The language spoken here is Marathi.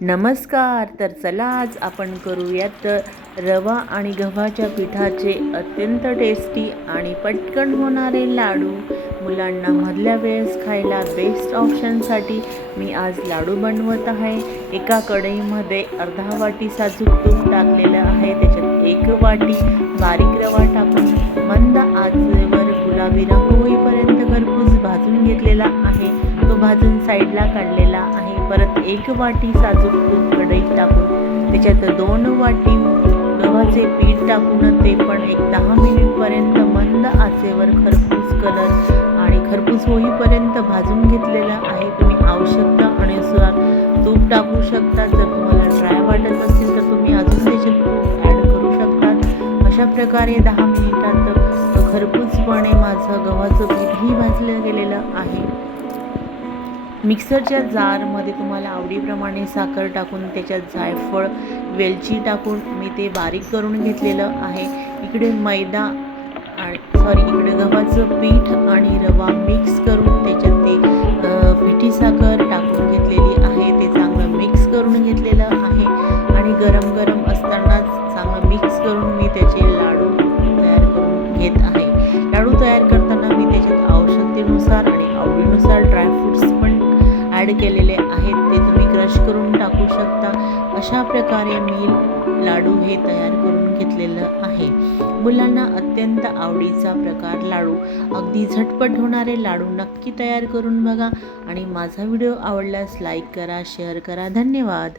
नमस्कार तर चला आज आपण करूयात रवा आणि गव्हाच्या पिठाचे अत्यंत टेस्टी आणि पटकन होणारे लाडू. मुलांना मधल्या वेळेस खायला बेस्ट ऑप्शनसाठी मी आज लाडू बनवत आहे. एका कढईमध्ये अर्धा वाटी साजूक तूप टाकलेलं आहे. त्याच्यात एक वाटी बारीक रवा टाकून मंद आचेवर गुलाबी रंग होईपर्यंत घरपूस भाजून घेतलेला आहे. तो भाजून साईडला काढलेला आहे. परत एक वाटी साजूक तूप कढईत टाकून त्याच्यात दोन वाटी गव्हाचे पीठ टाकून ते पण एक दहा मिनिटपर्यंत मंद आचेवर खरपूस कलर आणि खरपूस होईपर्यंत भाजून घेतलेला आहे. तुम्ही आवश्यकता अनुसार तूप टाकू शकता. जर तुम्हाला ड्राय वाटत असेल तर तुम्ही अजून त्याचे तूप ॲड करू शकतात अशा प्रकारे दहा मिनिटात खरपूसपणे माझं गव्हाचं पीठही भाजलं गेलेलं आहे. मिक्सरच्या जारमध्ये तुम्हाला आवडीप्रमाणे साखर टाकून त्याच्यात जायफळ वेलची टाकून मी ते बारीक करून घेतलेलं आहे. इकडे मैदा आणि सॉरी इकडे गव्हाचं पीठ आणि रवा मिक्स करून त्याच्यात ते पिठी साखर टाकून घेतलेली आहे. ते चांगलं मिक्स करून घेतलेलं आहे. आणि गरम गरम असतानाच चांगलं मिक्स करून मी त्याचे लाडू तयार करून घेत आहे. लाडू तयार करताना मी त्याच्यात आवश्यकतेनुसार आणि आवडीनुसार ॲड केलेले आहेत ते तुम्ही क्रश करून टाकू शकता. अशा प्रकारे मी लाडू हे तयार करून घेतलेलं आहे. मुलांना अत्यंत आवडीचा प्रकार लाडू. अगदी झटपट होणारे लाडू नक्की तयार करून बघा. आणि माझा व्हिडिओ आवडल्यास लाईक करा शेअर करा. धन्यवाद.